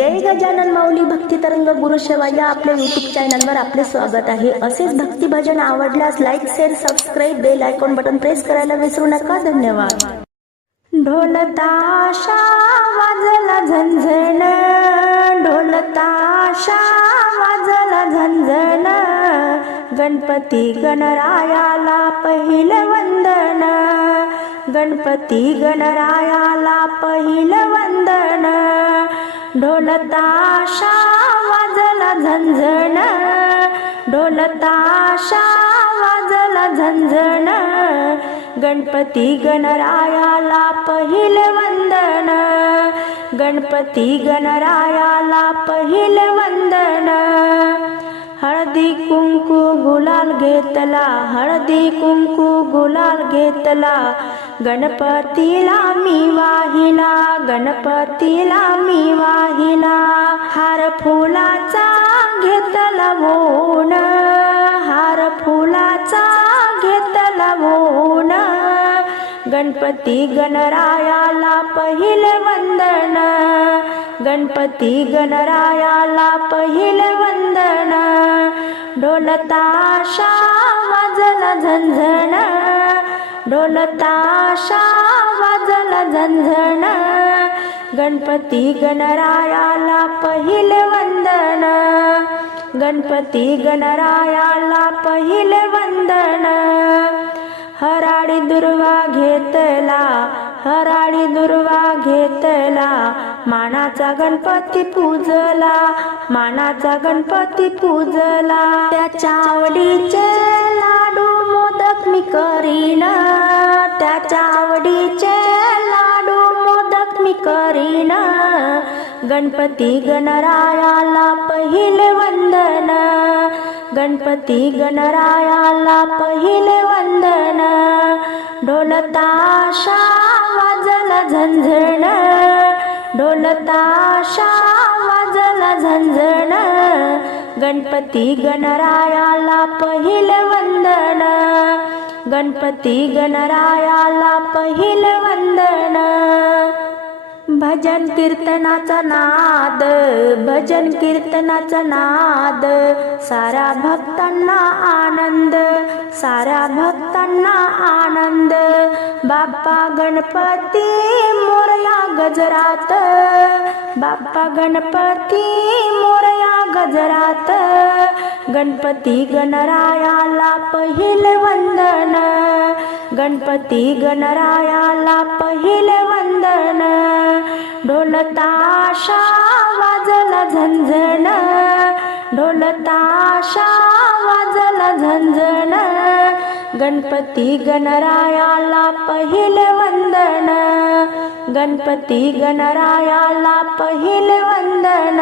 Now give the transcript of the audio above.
जय गजानन माऊली भक्ती तरंग गुरुसेवा या आपल्या युट्यूब चॅनलवर आपले स्वागत आहे. असेच भक्ती भजन आवडल्यास like share subscribe bell icon button press करायला विसरू नका. धन्यवाद. ढोल ताशा वाजला झंझण ढोल ताशा वाजला झंझण गणपती गणरायाला पहिलं वंदन गणपती गणरायाला पहिलं वंदन ढोलताशा वाजला झंझण. ढोलताशा वाजला झंझण. गणपती गणरायाला पहिले वंदन. गणपती गणरायाला पहिले वंदन. हळदी कुंकू गुलाल घेतला. हळदी कुंकू गुलाल घेतला. गणपतीला मी वाहिला गणपतीला मी वाहिला. हार फुलाचा घेतला भोन हार फुलाचा घेतला भोन गणपती गणरायाला पहिले वंदन गणपती गणरायाला पहिले वंदन. ढोलताशा वाजला झंझण ढोलताशा वाजला झंझण. गणपती गणरायाला पहिले वंदन. गणपती गणरायाला पहिले वंदन. हराळी दुर्वा घेतला हराळी दुर्वा घेतला. मानाचा गणपती पूजला मानाचा गणपती पूजला. त्याच्या आवडीचे करीना. गणपती गणरायाला पहिले वंदन. गणपती गणरायाला पहिले वंदन. ढोलताशा वाजला झंझण. ढोलताशा वाजला झंझण. गणपती गणरायाला पहिले वंदन. गणपती गणरायाला पहिले वंदन. भजन कीर्तनाचा नाद भजन कीर्तनाचा नाद. साऱ्या भक्तांना आनंद साऱ्या भक्तांना आनंद. बाप्पा गणपती मोरया गजरात बाप्पा गणपती मोरया गजरात. गणपती गणरायाला पहिले वंदन गणपती गणरायाला पहिले वंदन ताशा वाजला झंझण ढोल ताशा वाजला झंझण. गणपती गणरायाला पहिले वंदन गणपती गणरायाला पहिले वंदन.